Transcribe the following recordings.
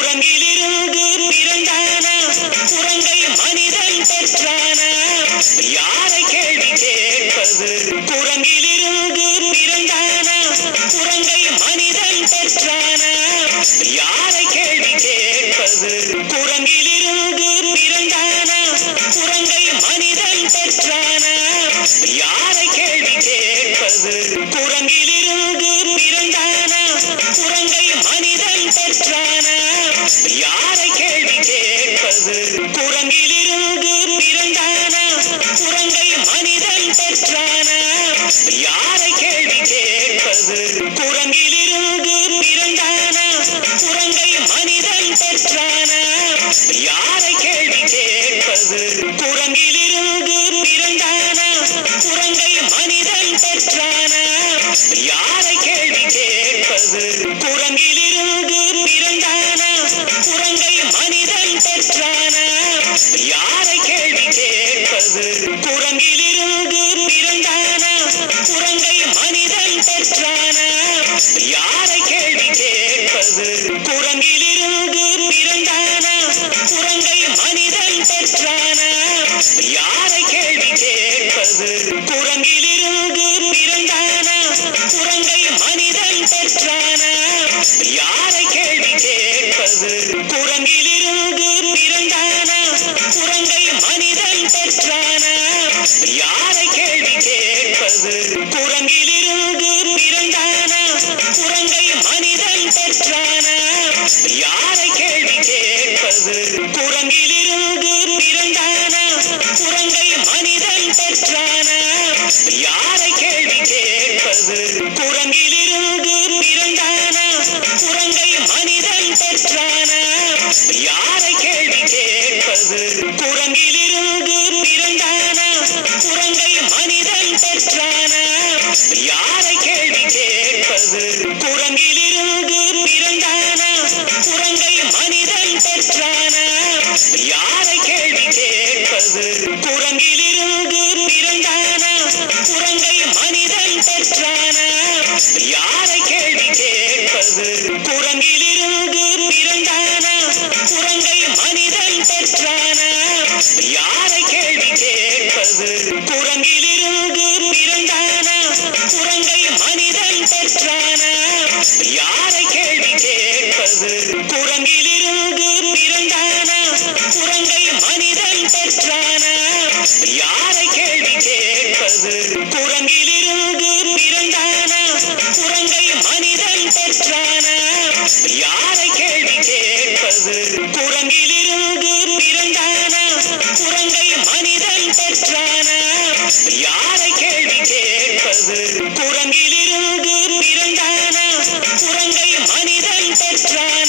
குரங்கிலிருந்து பிறந்தானா குரங்கை மனிதன் பெற்றானா யாரை கேள்வி கேட்பது குரங்கிலிருந்து பிறந்தானா குரங்கை மனிதன் பெற்றானா யாரை கேள்வி கேட்பது குரங்கிலிருந்து பிறந்தானா குரங்கை மனிதன் பெற்றானா யாரை கேள்வி கேட்பது குரங்கிலிருந்து பிறந்தானா குரங்கை மனிதன் பெற்றானா யாரை கேள்வி கேட்பது குரங்கிலிருந்து பிறந்தானா குரங்கை மனிதன் பெற்றானா யாரை கேள்வி கேட்பது குரங்கிலிருந்து பிறந்தானா குரங்கை மனிதன் பெற்றானா யாரை கேள்வி கேட்பது குரங்கிலிருந்து பிறந்தானா குரங்கை மனிதன் பெற்றானா யாரை கேள்வி கேட்பது குரங்கிலிருந்து பிறந்தானா குரங்கை மனிதன் பெற்றானா யாரை கேள்வி கேட்பது குரங்கிலிருந்து பிறந்தானா குரங்கை மனிதன் பெற்றானா யாரை கேள்வி கேட்பது குரங்கிலிருந்து பிறந்தானா குரங்கை மனிதன் பெற்றானா யாரை கேள்வி கேட்பது குரங்கிலிருந்து பிறந்தானா குரங்கை மனிதன் பெற்றானா யாரை கேள்வி கேட்பது குரங்கிலிருந்து பிறந்தானா குரங்கை மனிதன் பெற்றானா யாரை கேள்வி கேட்பது குரங்கிலிருந்து பிறந்தானா குரங்கை மனிதன் பெற்றானா யாரை கேள்வி கேட்பது குரங்கிலிருந்து பிறந்தானா குரங்கை மனிதன் பெற்றானா யாரை கேள்வி கேட்பது குரங்கிலிருந்து பிறந்தானா குரங்கை மனிதன் பெற்றானா யாரை கேள்வி கேட்பது குரங்கிலிருந்து பிறந்தானா குரங்கை மனிதன் பெற்றானா யாரை கேள்வி கேட்பது குரங்கிலிருந்து பிறந்தானா குரங்கை மனிதன் பெற்றானா யாரை கேள்வி கேட்பது குரங்கிலிருந்து பிறந்தானா குரங்கை மனிதன் பெற்றானா யாரை கேள்வி கேட்பது குரங்கிலிருந்து பிறந்தானா குரங்கை மனிதன் பெற்றானா யாரை கேள்வி கேட்பது குரங்கிலிருந்து பிறந்தானா குரங்கை மனிதன் பெற்றானா யாரை கேள்வி கேட்பது குரங்கிலிருந்து பிறந்தானா குரங்கை மனிதன் பெற்றானா யாரை கேள்வி கேட்பது குரங்கிலிருந்து பிறந்தானா குரங்கை மனிதன் பெற்றானா யாரை கேள்வி கேட்பது குரங்கிலிருந்து பிறந்தானா குரங்கை மனிதன் பெற்றானா யாரை கேள்வி கேட்பது குரங்கிலிருந்து பிறந்தானா குரங்கை மனிதன் பெற்றானா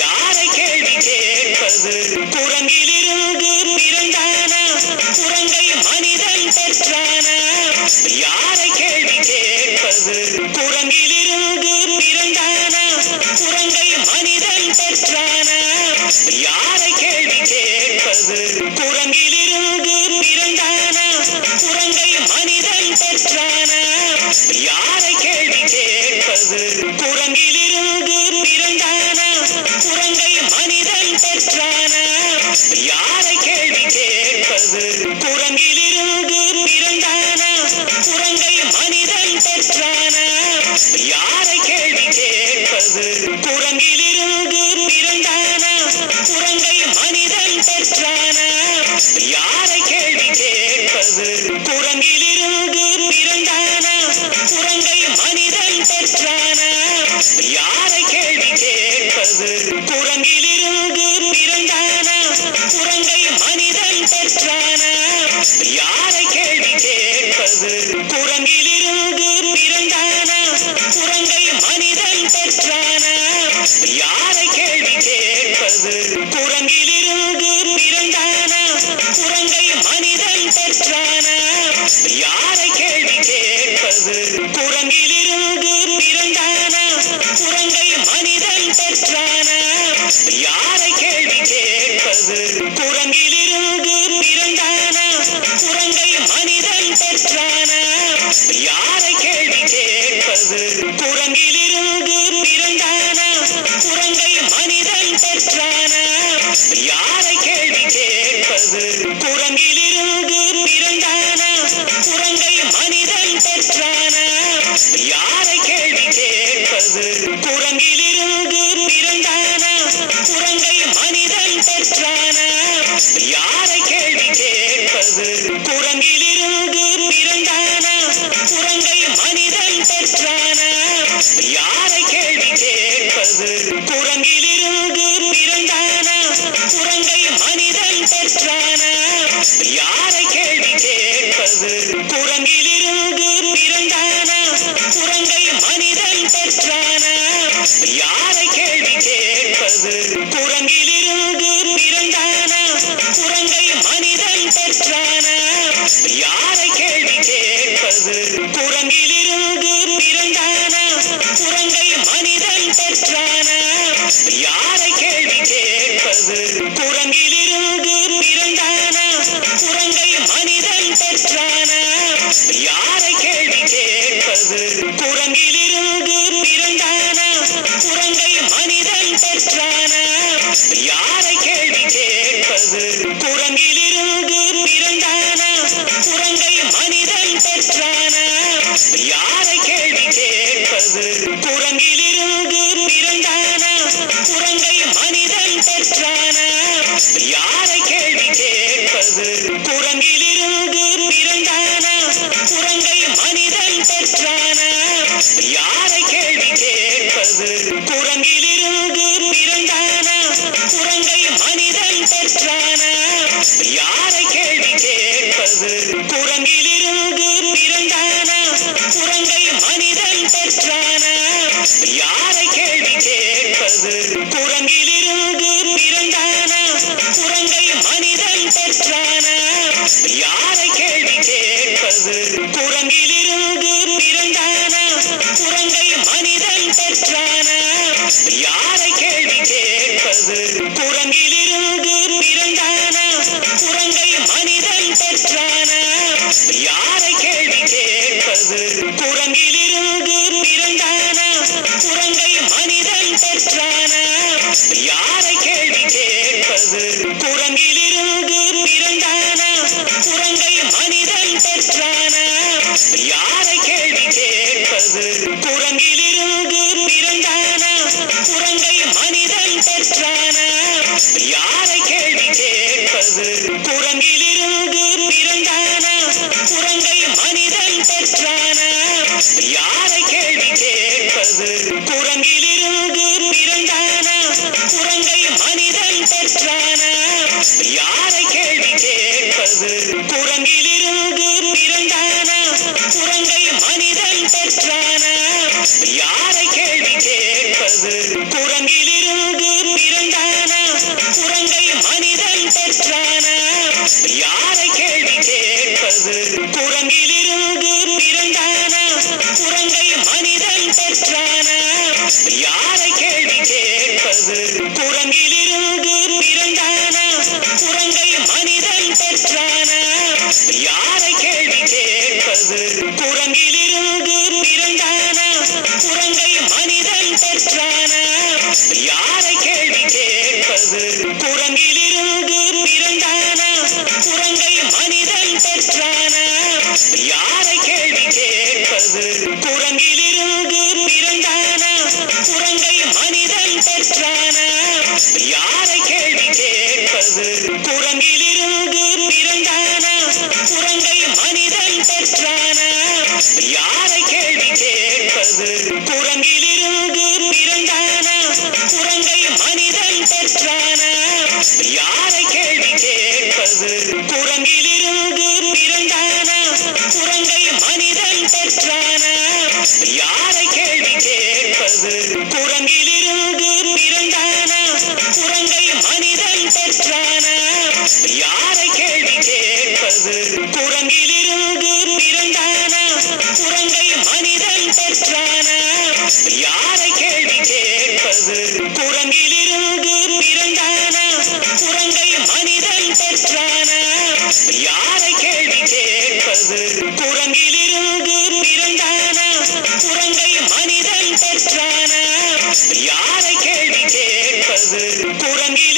யாரை கேள்வி கேட்பது குரங்கிலிருந்து பிறந்தானா குரங்கை மனிதன் பெற்றானா யாரை கேள்வி கேட்பது குரங்கிலிருந்து பிறந்தானா குரங்கை மனிதன் பெற்றானா யாரை கேள்வி கேட்பது குரங்கிலிருந்து பிறந்தானா குரங்கை மனிதன் பெற்றானா யாரை கேள்வி கேட்பது குரங்கிலிருந்து பிறந்தானா குரங்கை மனிதன் பெற்றானா யாரை கேள்வி கேட்பது குரங்கிலிருந்து பிறந்தானா குரங்கை மனிதன் பெற்றானா யாரை கேள்வி கேட்பது குரங்கிலிருந்து பிறந்தானா குரங்கை மனிதன் பெற்றானா யாரை கேள்வி கேட்பது குரங்கிலிருந்து பிறந்தானா குரங்கை மனிதன் பெற்றானா யாரை கேள்வி கேட்பது குரங்கிலிருந்து பிறந்தானா குரங்கை மனிதன் பெற்றானா யாரை கேள்வி கேட்பது குரங்கிலிருந்து பிறந்தானா குரங்கை மனிதன் பெற்றானா யாரை கேள்வி கேட்பது குரங்கிலிருந்து பிறந்தானா குரங்கை மனிதன் பெற்றானா யாரை கேள்வி கேட்பது குரங்கிலிருந்து பிறந்தானா குரங்கை மனிதன் பெற்றானா யாரை கேள்வி கேட்பது குரங்கிலிருந்து பிறந்தானா குரங்கை மனிதன் பெற்றானா யாரை கேள்வி கேட்பது குரங்கிலிருந்து பிறந்தானா குரங்கை மனிதன் கேட்பது குரங்கிலிருந்து பிறந்தானா குரங்கை மனிதன் பெற்றானா யாரை கேள்வி கேட்பது குரங்கிலிருந்து பிறந்தானா குரங்கை மனிதன் பெற்றானா யாரை கேள்வி கேட்பது குரங்கிலிருந்து பிறந்தானா குரங்கை மனிதன் பெற்றானா யாரை கேள்வி கேட்பது குரங்கிலிருந்து பிறந்தானா குரங்கை மனிதன் பெற்றானா யாரை கேள்வி கேட்பது குரங்கிலிருந்து பிறந்தானா குரங்கை மனிதன் பெற்றானா யாரை கேள்வி கேட்பது குரங்கிலிருந்து பிறந்தானா குரங்கை மனிதன் பெற்றானா யாரை கேள்வி கேட்பது குரங்கிலிருந்து பிறந்தானா குரங்கை மனிதன் பெற்றானா யாரை கேள்வி கேட்பது குரங்கிலிருந்து பிறந்தானா குரங்கை மனிதன் பெற்றானா யாரை கேள்வி கேட்பது குரங்கிலிருந்து பிறந்தானா குரங்கை மனிதன் பெற்றானா யாரை கேள்வி கேட்பது குரங்கிலிருந்து பிறந்தானா குரங்கை மனிதன் பெற்றானா யாரை கேள்வி கேட்பது குரங்கிலிருந்து பிறந்தானா குரங்கை மனிதன் பெற்றானா யாரை கேள்வி கேட்பது குரங்கிலிருந்து பிறந்தானா குரங்கை மனிதன் பெற்றானா யாரை கேள்வி கேட்பது குரங்கிலிருந்து பிறந்தானா குரங்கை மனிதன் பெற்றானா யாரை கேள்வி கேட்பது குரங்கிலிருந்து பிறந்தானா குரங்கை மனிதன் பெற்றானா யாரை கேள்வி கேட்பது குரங்கிலிருந்து பிறந்தானா குரங்கை மனிதன் பெற்றானா யாரை கேள்வி கேட்பது குரங்கிலிருந்து பிறந்தானா குரங்கை மனிதன் பெற்றானா யாரை கேள்வி கேட்பது குரங்கிலிருந்து பிறந்தானா குரங்கை மனிதன் பெற்றானா யாரை கேள்வி கேட்பது குரங்கிலிருந்து பிறந்தானா குரங்கை மனிதன் பெற்றானா யாரை கேள்வி கேட்பது குரங்கிலிருந்து பிறந்தானா குரங்கை மனிதன் பெற்றானா யாரை கேள்வி கேட்பது குரங்கிலிருந்து பிறந்தானா குரங்கை மனிதன் பெற்றானா யாரை கேள்வி கேட்பது குரங்கில்